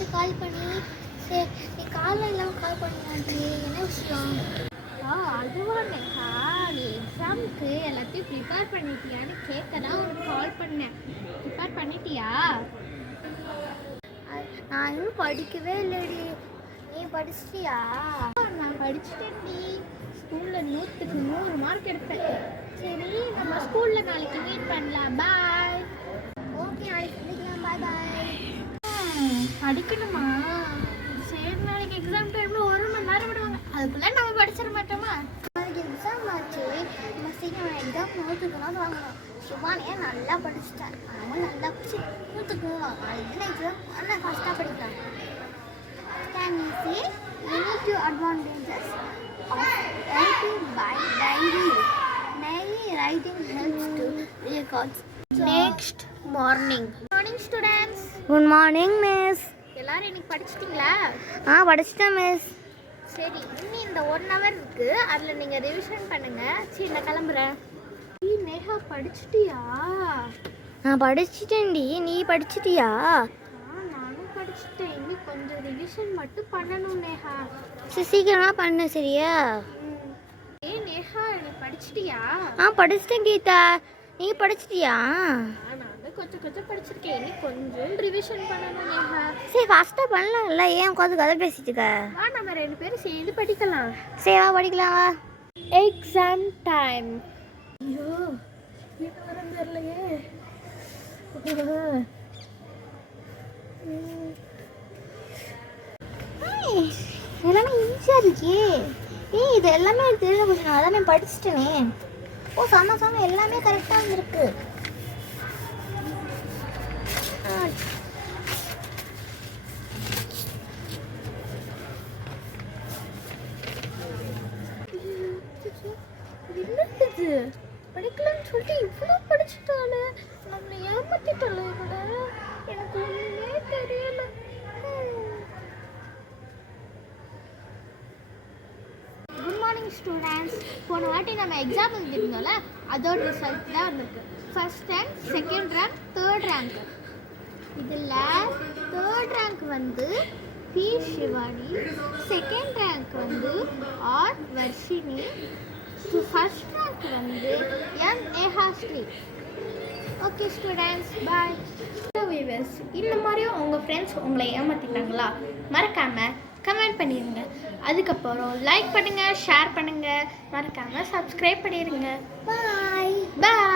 என்னாச்சு கால் பண்ணி? சரி நீ காலைல இல்லாமல் கால் பண்ண மாட்டேன், என்ன விஷயம்? அதுவா நேஹா, நீ எக்ஸாமுக்கு எல்லாத்தையும் ப்ரிப்பேர் பண்ணிட்டியான்னு கேட்க தான் உனக்கு கால் பண்ணேன். ப்ரிப்பேர் பண்ணிட்டியா? நான் இன்னும் படிக்கவே இல்லைடி. நீ படிச்சிட்டியா? நான் படிச்சுட்டேன்டி. ஸ்கூலில் 100க்கு 100 மார்க் எடுப்பேன். சரி, நம்ம ஸ்கூலில் நாளைக்கு மீட் பண்ணலாம். பாய். ஓகே, நாளைக்கு சந்திக்கலாம். பாய் பாய். படிக்கணுமா? சரி, நாளைக்கு எக்ஸாம் டைமில் 1 மணி நேரம் விடுவாங்க, அதுக்குள்ளே நம்ம படிச்சிட மாட்டோமா? நாளைக்கு எக்ஸாம் ஆச்சு, நம்ம சீக்கிரம் எக்ஸாம் 100க்கு வாங்கணும். சுபானியா நல்லா படிச்சுட்டேன், அவன் நல்லா படிச்சு 100க்கு நாளைக்கு எக்ஸாம் ஆனால் ஃபஸ்ட்டாக படிக்கலாம். Can you see any two advantages of writing by diary? Diary writing helps to records. Next morning. Morning students. Good morning, miss. எல்லாரும் இன்னைக்கு படிச்சிட்டிங்களா? படிச்சிட்டேன் மிஸ். சரி, இன்னும் இந்த 1 hour இருக்கு, அதில் நீங்கள் ரிவிஷன் பண்ணுங்க. சரி, நான் கிளம்புறேன். நேஹா, படிச்சிட்டியா? நான் படிச்சிட்டேன்டி, நீ படிச்சிட்டியா? நானும் படிச்சுட்டேன். இன்னும் கொஞ்சம் ரிவிஷன் மட்டும் பண்ணணும் நேஹா. சரி, சீக்கிரமா பண்ணு சரியா? நேஹா, நீ படிச்சிட்டியா? படிச்சிட்டேன் கீதா, நீ படிச்சிட்டியா? நானும் கொஞ்சம் படிச்சிருக்கேன். இன்னும் கொஞ்சம் ரிவிஷன் பண்ணணும் நேஹா. சரி ஃபாஸ்ட்டாக பண்ணலாம்ல, ஏன் உட்காந்து கதை பேசிட்டு இருக்க? வா, நம்ம 2 பேரும் சேர்ந்து படிக்கலாம். சரி வா படிக்கலாம் வா. Exam time. ஐயோ, என்ன வரும் தெரியலையே. எல்லாமே ஈஸியாக இருக்கே. இது எல்லாமே எனக்கு தெரிஞ்ச கொஸ்டின், அதான் நான் படிச்சிட்டேனே. செம எல்லாமே கரெக்டாக வந்துருக்கு. என்னது படிக்கலன்னு சொல்லிட்டு இவ்வளோ படிச்சுட்டாலே, நம்மளை ஏமாத்திட்டாலே இவட. எனக்கு ஒன்றுமே தெரியல. Good morning students. போன வாட்டி நம்ம எக்ஸாம் எழுதிருந்தோம்ல, அதோட ரிசல்ட் தான் வந்திருக்கு. First rank, second rank, third rank. இதில் தேர்ட் ரேங்க் வந்து பி சிவானி, செகண்ட் ரேங்க் வந்து ஆர் வர்ஷினி, ஃபர்ஸ்ட் ரேங்க் வந்து எம் நேஹாஸ்ரீ. ஓகே ஸ்டூடெண்ட்ஸ், பாய். வியூவர்ஸ், இந்த மாதிரியும் உங்கள் ஃப்ரெண்ட்ஸ் உங்களை ஏமாற்றிட்டாங்களா? மறக்காமல் கமெண்ட் பண்ணிடுங்க. அதுக்கப்புறம் லைக் பண்ணுங்கள், ஷேர் பண்ணுங்கள், மறக்காமல் சப்ஸ்கிரைப் பண்ணிடுங்க. பாய் பாய்.